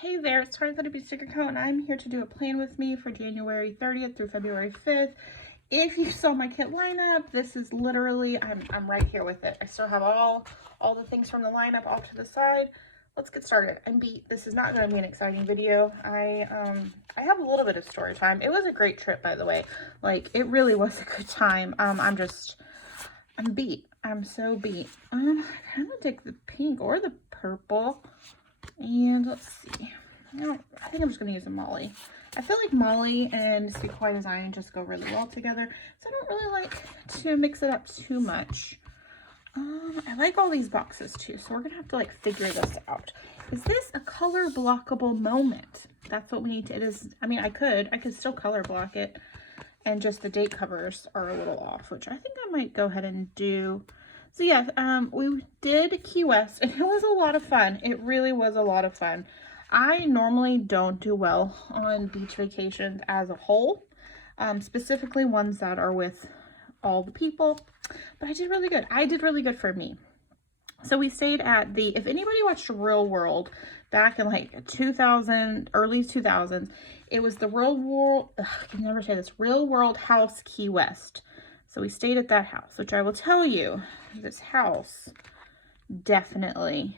Hey there, it's time for the Sticker Count, and I'm here to do a plan with me for January 30th through February 5th. If you saw my kit lineup, this is literally, I'm right here with it. I still have all the things from the lineup off to the side. Let's get started. I'm beat. This is not going to be an exciting video. I have a little bit of story time. It was a great trip, by the way. Like, it really was a good time. I'm beat. I'm so beat. I kind of take the pink or the purple. And let's see. I think I'm just going to use a Molly. I feel like Molly and Speak Quiet as Iron just go really well together. So I don't really like to mix it up too much. I like all these boxes too. So we're going to have to like figure this out. Is this a color blockable moment? That's what we need to, it is. I mean, I could still color block it. And just the date covers are a little off, which I think I might go ahead and do. So yeah, we did Key West, and it was a lot of fun. It really was a lot of fun. I normally don't do well on beach vacations as a whole, specifically ones that are with all the people, but I did really good. I did really good for me. So we stayed at the, if anybody watched Real World back in like 2000, early 2000s, it was the Real World, I can never say this, Real World House Key West. So we stayed at that house, which I will tell you, this house definitely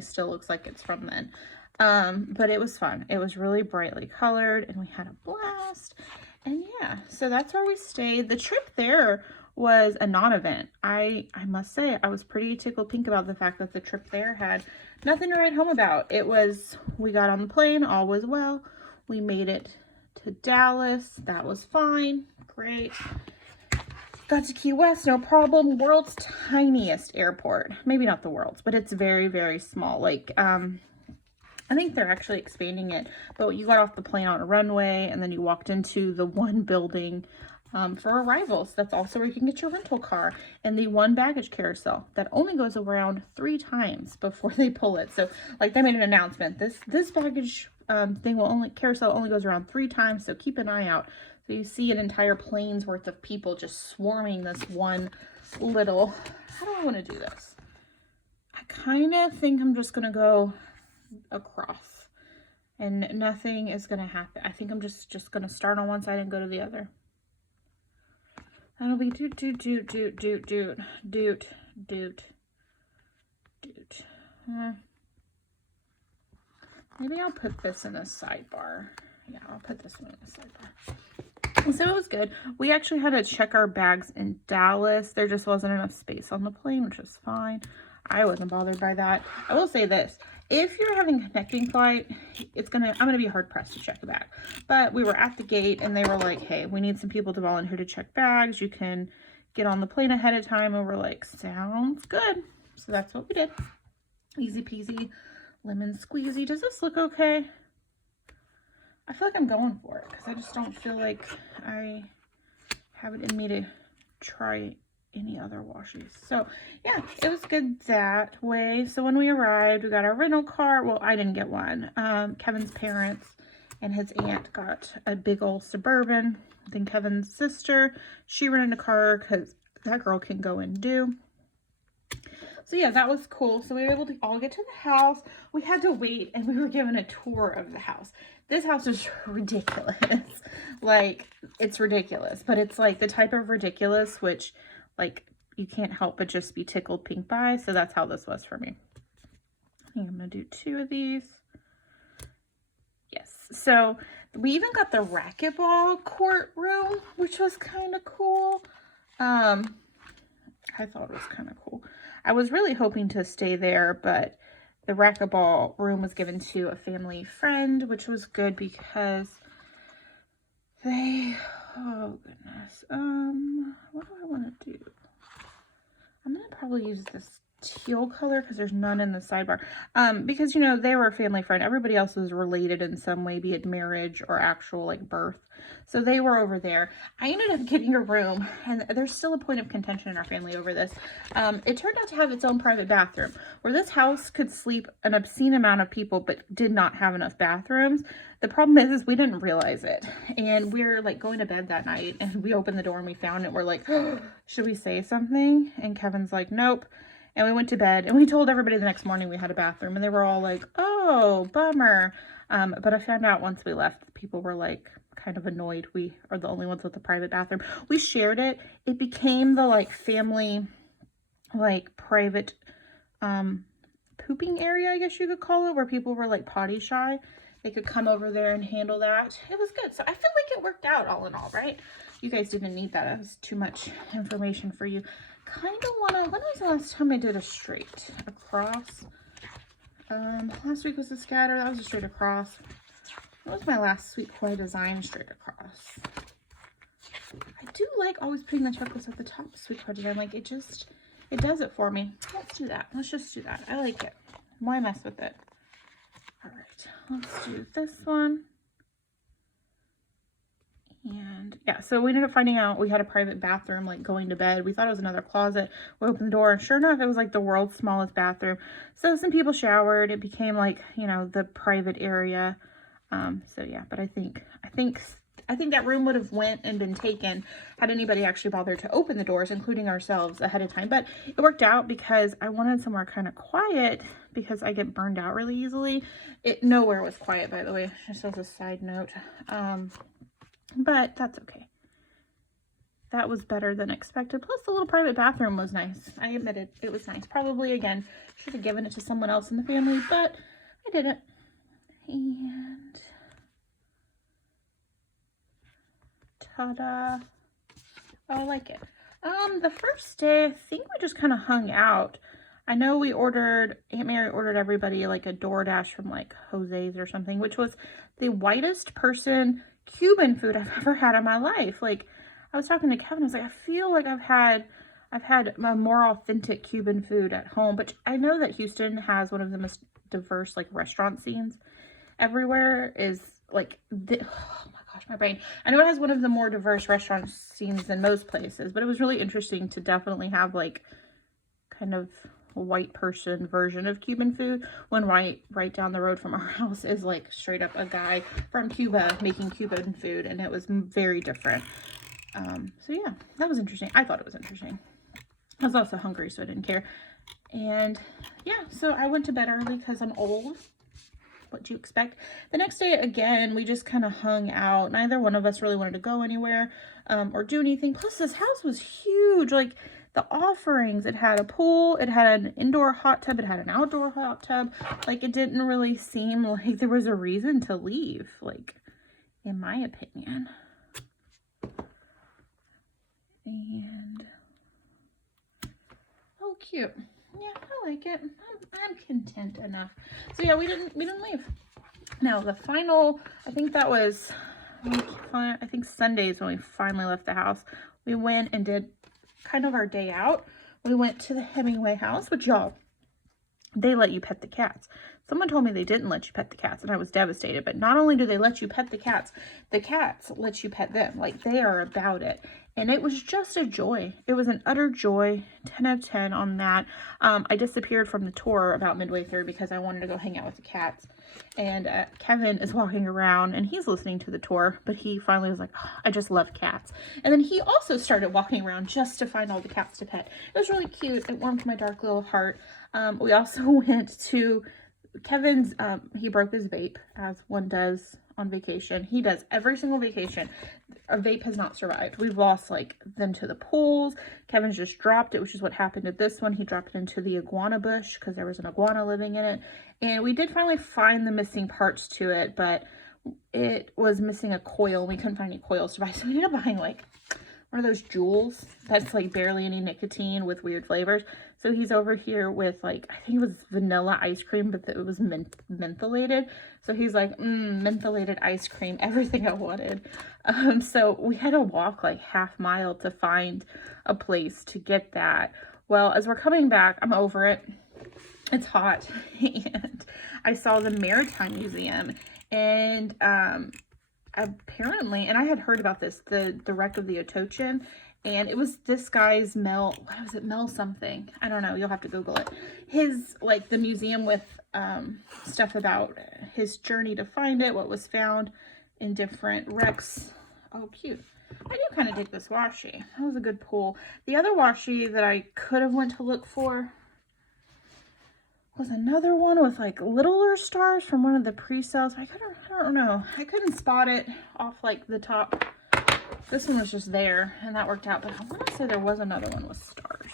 still looks like it's from then. But it was fun. It was really brightly colored and we had a blast. And yeah, so that's where we stayed. The trip there was a non-event. I must say, I was pretty tickled pink about the fact that the trip there had nothing to write home about. It was, we got on the plane, all was well. We made it to Dallas. That was fine. Great. Got to Key West, no problem. World's tiniest airport. Maybe not the world's, but it's very, very small. Like, I think they're actually expanding it, but you got off the plane on a runway and then you walked into the one building for arrivals. That's also where you can get your rental car, and the one baggage carousel that only goes around 3 times before they pull it. So like they made an announcement, this baggage carousel only goes around 3 times, so keep an eye out. So you see an entire plane's worth of people just swarming this one little, how do I want to do this? I kind of think I'm just going to go across and nothing is going to happen. I think I'm just going to start on one side and go to the other. That'll be doot, doot, doot, doot, doot, doot, doot, doot, doot. Maybe I'll put this in a sidebar. Yeah, I'll put this one in a sidebar. So it was good. We actually had to check our bags in Dallas. There just wasn't enough space on the plane, which is fine. I wasn't bothered by that. I will say this. If you're having a connecting flight, I'm gonna be hard pressed to check a bag. But we were at the gate and they were like, hey, we need some people to volunteer to check bags. You can get on the plane ahead of time. And we're like, sounds good. So that's what we did. Easy peasy, lemon squeezy. Does this look okay? I feel like I'm going for it because I just don't feel like I have it in me to try any other washes. So yeah, it was good that way. So when we arrived, we got our rental car. Well, I didn't get one. Kevin's parents and his aunt got a big old Suburban. Then Kevin's sister, she rented a car because that girl can go and do. So yeah, that was cool. So we were able to all get to the house. We had to wait and we were given a tour of the house. This house is ridiculous. Like, it's ridiculous, but it's like the type of ridiculous which like you can't help but just be tickled pink by. So that's how this was for me. I think I'm gonna do 2 of these. Yes, so we even got the racquetball court room, which was kind of cool. I thought it was kind of cool. I was really hoping to stay there, but the racquetball room was given to a family friend, which was good because they, oh goodness, what do I want to do? I'm going to probably use this teal color because there's none in the sidebar. Because, you know, they were a family friend. Everybody else was related in some way, be it marriage or actual like birth. So they were over there. I ended up getting a room, and there's still a point of contention in our family over this. It turned out to have its own private bathroom, where this house could sleep an obscene amount of people, but did not have enough bathrooms. The problem is we didn't realize it. And we're like going to bed that night, and we opened the door and we found it. We're like, oh, should we say something? And Kevin's like, nope. and we went to bed, and we told everybody the next morning we had a bathroom, and they were all like, oh, bummer. But I found out once we left, people were like kind of annoyed we are the only ones with a private bathroom. We shared it. It became the like family, like private pooping area, I guess you could call it, where people were like potty shy. They could come over there and handle that. It was good. So I feel like it worked out all in all, right? You guys didn't need that. That was too much information for you. Kind of want to, when was the last time I did a straight across? Last week was a scatter. That was a straight across. What was my last Sweet Kawaii design straight across? I do like always putting the checklist at the top of Sweet Kawaii design. Like it does it for me. Let's do that. Let's just do that. I like it. Why mess with it? All right, let's do this one. And yeah, so we ended up finding out we had a private bathroom, like going to bed. We thought it was another closet. We opened the door, and sure enough, it was like the world's smallest bathroom. So some people showered. It became like, you know, the private area. So yeah, but I think that room would have went and been taken had anybody actually bothered to open the doors, including ourselves, ahead of time. But it worked out because I wanted somewhere kind of quiet because I get burned out really easily. Nowhere was quiet, by the way, just as a side note. But that's okay. That was better than expected. Plus the little private bathroom was nice. I admit it was nice. Probably, again, should have given it to someone else in the family, but I didn't. And ta-da. Oh, I like it. The first day, I think we just kind of hung out. I know Aunt Mary ordered everybody like a DoorDash from like Jose's or something, which was the whitest person Cuban food I've ever had in my life. Like, I was talking to Kevin, I was like, I feel like I've had a more authentic Cuban food at home, but I know that Houston has one of the most diverse like restaurant scenes everywhere. Is like oh my gosh, my brain. I know it has one of the more diverse restaurant scenes than most places, but it was really interesting to definitely have like kind of a white person version of Cuban food when right down the road from our house is like straight up a guy from Cuba making Cuban food, and it was very different. So yeah, that was interesting. I thought it was interesting. I was also hungry, so I didn't care. And yeah, so I went to bed early because I'm old. What do you expect? The next day, again, we just kind of hung out. Neither one of us really wanted to go anywhere or do anything. Plus, this house was huge. Like, the offerings, it had a pool, it had an indoor hot tub, it had an outdoor hot tub. Like, it didn't really seem like there was a reason to leave, like, in my opinion. And oh, cute. Yeah, I like it. I'm content enough. So yeah, we didn't leave. Now the final, I think that was, I think Sundays when we finally left the house. We went and did kind of our day out. We went to the Hemingway house, which y'all, they let you pet the cats. Someone told me they didn't let you pet the cats, and I was devastated. But not only do they let you pet the cats let you pet them. Like, they are about it. And it was just a joy. It was an utter joy. 10 out of 10 on that. I disappeared from the tour about midway through because I wanted to go hang out with the cats. And Kevin is walking around and he's listening to the tour, but he finally was like, oh, I just love cats. And then he also started walking around just to find all the cats to pet. It was really cute. It warmed my dark little heart. We also went to Kevin's, he broke his vape, as one does on vacation. He does every single vacation. A vape has not survived. We've lost like them to the pools. Kevin's just dropped it, which is what happened at this one. He dropped it into the iguana bush because there was an iguana living in it. And we did finally find the missing parts to it, but it was missing a coil. We couldn't find any coils to buy, so we ended up buying like one of those jewels that's like barely any nicotine with weird flavors. So he's over here with like, I think it was vanilla ice cream, but it was mentholated. So he's like, mentholated ice cream, everything I wanted. So we had to walk like half-mile to find a place to get that. Well, as we're coming back, I'm over it. It's hot. And I saw the Maritime Museum, and apparently, and I had heard about this, the wreck of the Otochin, and it was this guy's Mel something, I don't know, you'll have to Google it, his, like, the museum with stuff about his journey to find it, what was found in different wrecks. Oh, cute. I do kind of dig this washi. That was a good pull. The other washi that I could have went to look for, was another one with like littler stars from one of the pre-sales. I don't know. I couldn't spot it off like the top. This one was just there and that worked out, but I want to say there was another one with stars.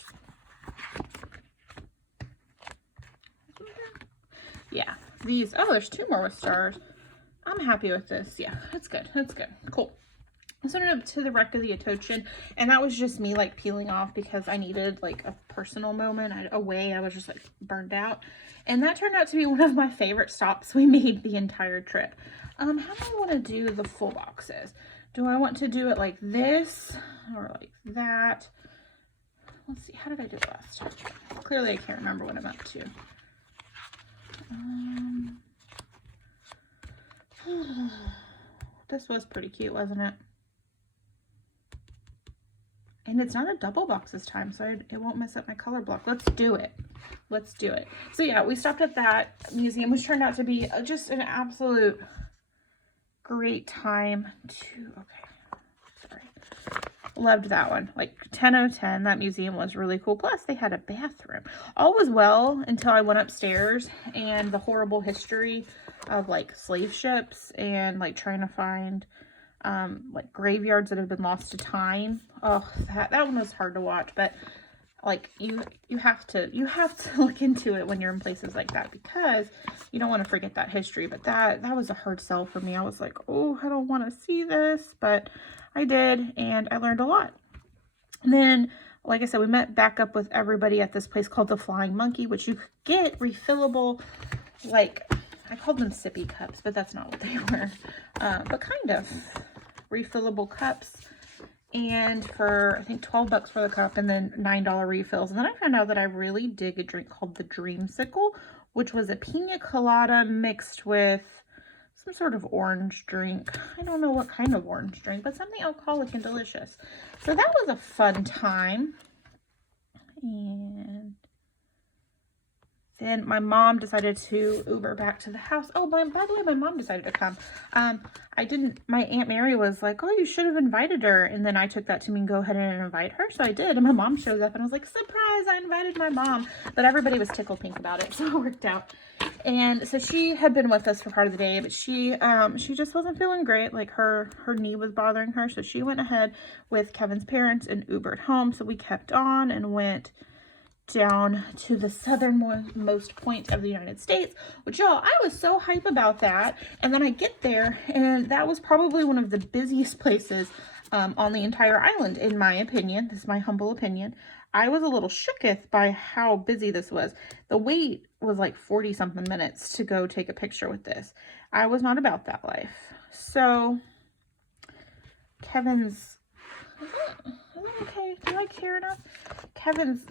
Yeah, these, oh, there's 2 more with stars. I'm happy with this. Yeah, that's good. That's good. Cool. I sent it up to the wreck of the Atochin, and that was just me like peeling off because I needed like a personal moment away. I was just like burned out, and that turned out to be one of my favorite stops we made the entire trip. How do I want to do the full boxes? Do I want to do it like this or like that? Let's see, how did I do it last time? Clearly I can't remember what I'm up to. This was pretty cute, wasn't it? And it's not a double box this time, so it won't mess up my color block. Let's do it. Let's do it. So yeah, we stopped at that museum, which turned out to be just an absolute great time okay, sorry. Loved that one. Like 10 out of 10. That museum was really cool. Plus, they had a bathroom. All was well until I went upstairs and the horrible history of like slave ships and like trying to find like graveyards that have been lost to time. Oh, that one was hard to watch, but like you have to look into it when you're in places like that because you don't want to forget that history. But that was a hard sell for me. I was like, oh, I don't want to see this, but I did, and I learned a lot. And then, like I said, we met back up with everybody at this place called the Flying Monkey, which you could get refillable, like I called them sippy cups, but that's not what they were, but kind of refillable cups, and for I think 12 bucks for the cup and then $9 refills. And then I found out that I really dig a drink called the Dreamsicle, which was a pina colada mixed with some sort of orange drink. I don't know what kind of orange drink, but something alcoholic and delicious. So that was a fun time. And then my mom decided to Uber back to the house. Oh, by the way, my mom decided to come. My Aunt Mary was like, oh, you should have invited her. And then I took that to mean go ahead and invite her. So I did. And my mom shows up and I was like, surprise, I invited my mom. But everybody was tickled pink about it. So it worked out. And so she had been with us for part of the day, but she just wasn't feeling great. Like her knee was bothering her. So she went ahead with Kevin's parents and Ubered home. So we kept on and went down to the southernmost point of the United States, which y'all, I was so hype about that. And then I get there and that was probably one of the busiest places on the entire island, in my opinion. This is my humble opinion. I was a little shooketh by how busy this was. The wait was like 40 something minutes to go take a picture with this. I was not about that life. So Kevin's, is that okay? Do I care enough? Kevin's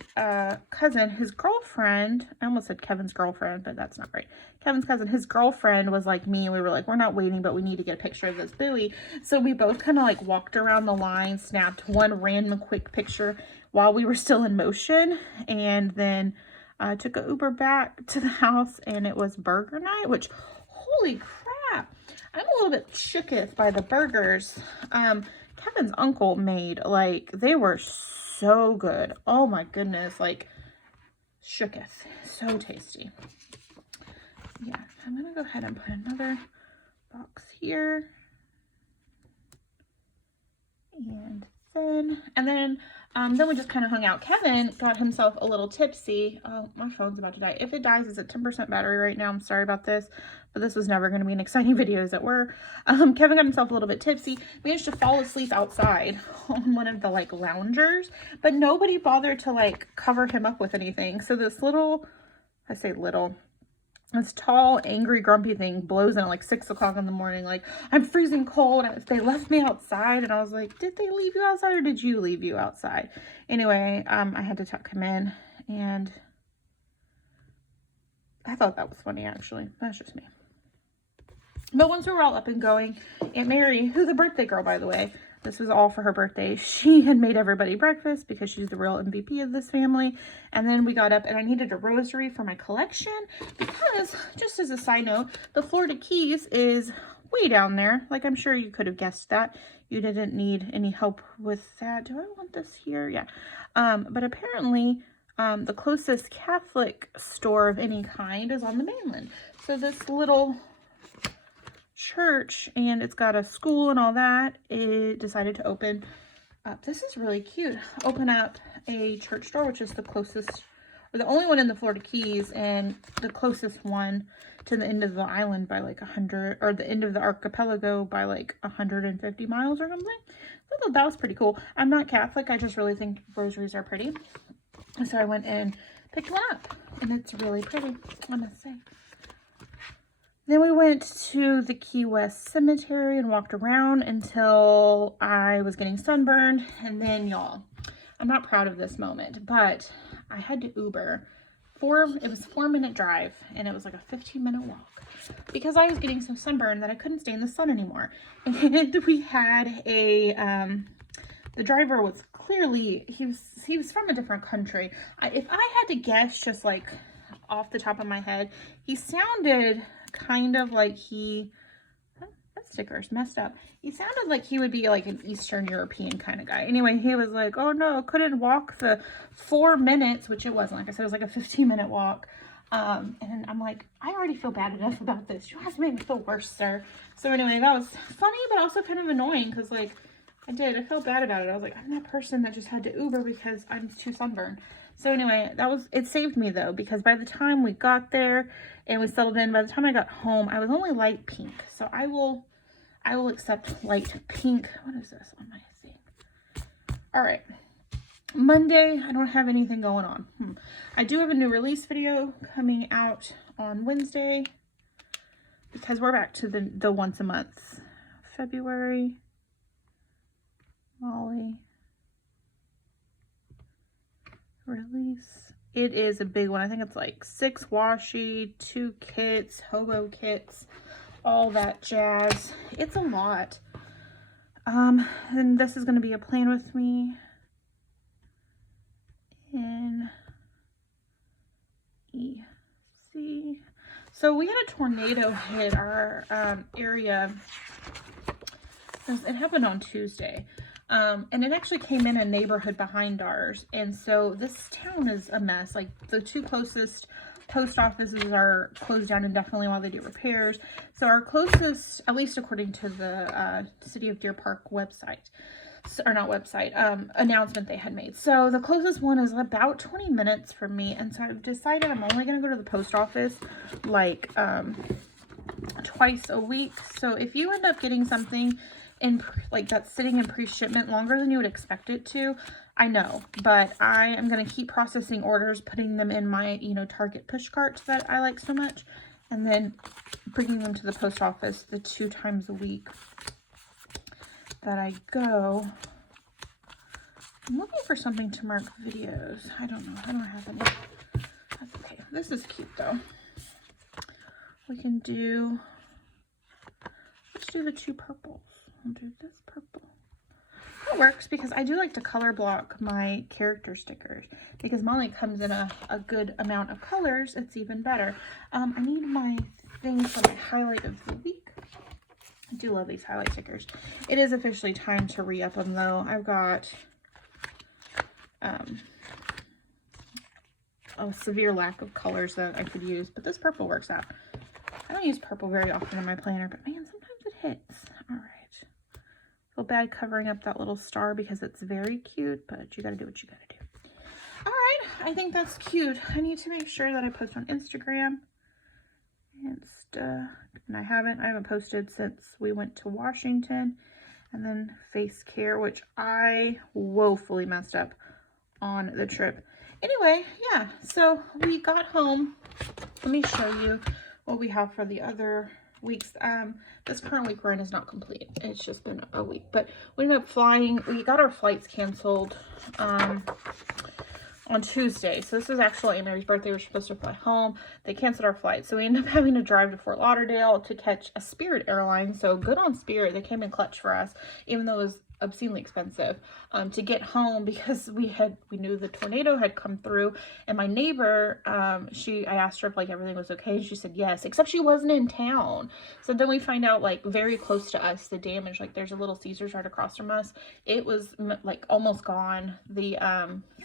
cousin, his girlfriend, I almost said Kevin's girlfriend, but that's not right. Kevin's cousin, his girlfriend was like me, and we were like, we're not waiting, but we need to get a picture of this buoy. So we both kind of like walked around the line, snapped one random quick picture while we were still in motion, and then took an Uber back to the house, and it was burger night, which, holy crap, I'm a little bit shooketh by the burgers. Kevin's uncle made, like, they were so good. Oh my goodness, like, shooketh. So tasty. Yeah, I'm gonna go ahead and put another box here. And then we just kind of hung out. Kevin got himself a little tipsy. Oh, my phone's about to die. If it dies, it's at 10% battery right now. I'm sorry about this, but this was never going to be an exciting video as it were. Kevin got himself a little bit tipsy, managed to fall asleep outside on one of the like loungers, but nobody bothered to like cover him up with anything. So this little, I say little, this tall, angry, grumpy thing blows in at like 6 o'clock in the morning. Like, I'm freezing cold. They left me outside. And I was like, did they leave you outside or did you leave you outside? Anyway, I had to tuck him in. And I thought that was funny, actually. That's just me. But once we were all up and going, Aunt Mary, who's the birthday girl, by the way, this was all for her birthday. She had made everybody breakfast because she's the real MVP of this family. And then we got up and I needed a rosary for my collection because, just as a side note, the Florida Keys is way down there. Like, I'm sure you could have guessed that. You didn't need any help with that. Do I want this here? Yeah. But apparently, The closest Catholic store of any kind is on the mainland. So this little church, and it's got a school and all that, it decided to open up. This is really cute. Open up a church store, which is the closest, or the only one in the Florida Keys, and the closest one to the end of the island by like 100, or the end of the archipelago by like 150 miles or something. So I thought that was pretty cool. I'm not Catholic. I just really think rosaries are pretty. So I went and picked one up, and it's really pretty, I must say. Then we went to the Key West Cemetery and walked around until I was getting sunburned. And then, y'all, I'm not proud of this moment, but I had to Uber. It was a 4-minute drive, and it was like a 15-minute walk because I was getting so sunburned that I couldn't stay in the sun anymore. And we had the driver was clearly, he was from a different country. If I had to guess, just like off the top of my head, he sounded kind of like that sticker's messed up. He sounded like he would be like an Eastern European kind of guy. Anyway, he was like, oh no, couldn't walk the 4 minutes, which it wasn't. Like I said, it was like a 15-minute walk. And I'm like, I already feel bad enough about this. You have to make me feel worse, sir. So anyway, that was funny, but also kind of annoying because like I felt bad about it. I was like, I'm that person that just had to Uber because I'm too sunburned. So anyway, it saved me though, because by the time we got there and we settled in, by the time I got home, I was only light pink. So I will accept light pink. What is this on my thing? All right. Monday, I don't have anything going on. I do have a new release video coming out on Wednesday because we're back to the once a month. February. Molly. Release. It is a big one. I think it's like 6 washi, 2 kits, hobo kits, all that jazz. It's a lot. And this is going to be a plan with me in EC. So we had a tornado hit our area. It happened on Tuesday. And it actually came in a neighborhood behind ours. And so this town is a mess. Like the 2 closest post offices are closed down indefinitely while they do repairs. So our closest, at least according to the City of Deer Park website, or not website, announcement they had made. So the closest one is about 20 minutes from me. And so I've decided I'm only going to go to the post office like twice a week. So if you end up getting something like that's sitting in pre-shipment longer than you would expect it to, I know, but I am going to keep processing orders, putting them in my, Target push cart that I like so much, and then bringing them to the post office the 2 times a week that I go. I'm looking for something to mark videos. I don't know. I don't have any. That's okay. This is cute though. We can do, let's do the 2 purples. I'll do this purple. That works because I do like to color block my character stickers. Because Molly comes in a good amount of colors, it's even better. I need my thing for my highlight of the week. I do love these highlight stickers. It is officially time to re-up them though. I've got a severe lack of colors that I could use, but this purple works out. I don't use purple very often in my planner, but man, sometimes it hits. All right. Feel bad covering up that little star because it's very cute, but you gotta do what you gotta do. All right, I think that's cute. I need to make sure that I post on Instagram and stuff, and I haven't posted since we went to Washington. And then face care, which I woefully messed up on the trip. Anyway, yeah, so we got home. Let me show you what we have for the other weeks. This current week we're in is not complete. It's just been a week, but we ended up flying. We got our flights canceled on Tuesday. So this is actually Mary's birthday. We were supposed to fly home. They canceled our flight. So we ended up having to drive to Fort Lauderdale to catch a Spirit airline. So good on Spirit. They came in clutch for us, even though it was obscenely expensive to get home, because we knew the tornado had come through. And my neighbor, I asked her if like everything was okay, and she said yes, except she wasn't in town. So then we find out like very close to us, the damage, like there's a Little Caesars right across from us. It was like almost gone. The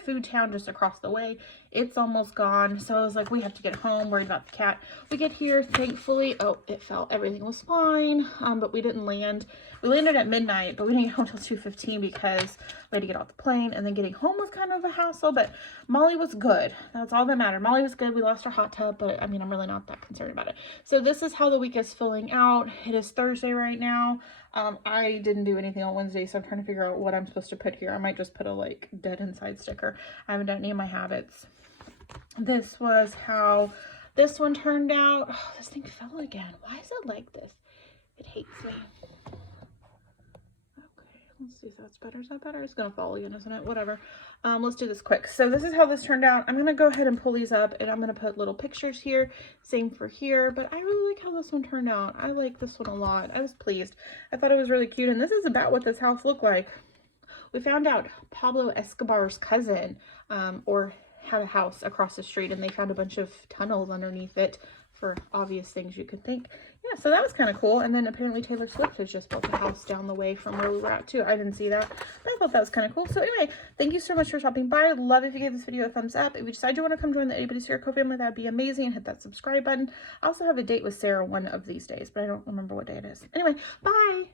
food town just across the way, it's almost gone. So I was like, we have to get home, worried about the cat. We get here, thankfully, oh, it fell, everything was fine, but we didn't land. We landed at midnight, but we didn't get home until 2:15 because we had to get off the plane, and then getting home was kind of a hassle. But Molly was good. That's all that mattered. Molly was good. We lost our hot tub, but I mean, I'm really not that concerned about it. So this is how the week is filling out. It is Thursday right now. I didn't do anything on Wednesday, so I'm trying to figure out what I'm supposed to put here. I might just put a like dead inside sticker. I haven't done any of my habits. This was how this one turned out. Oh, this thing fell again. Why is it like this? It hates me. Okay, let's see if that's better. Is that better? It's gonna fall again, isn't it? Whatever. Let's do this quick. So this is how this turned out. I'm gonna go ahead and pull these up, and I'm gonna put little pictures here. Same for here, but I really like how this one turned out. I like this one a lot. I was pleased. I thought it was really cute, and this is about what this house looked like. We found out Pablo Escobar's cousin, or had a house across the street, and they found a bunch of tunnels underneath it for obvious things you could think. Yeah, so that was kind of cool. And then apparently Taylor Swift has just built a house down the way from where we were at too. I didn't see that, but I thought that was kind of cool. So anyway, thank you so much for stopping by. I'd love if you gave this video a thumbs up. If you decide you want to come join the Anybody's Sarah Co family, that'd be amazing. And hit that subscribe button. I also have a date with Sarah one of these days, but I don't remember what day it is. Anyway, bye.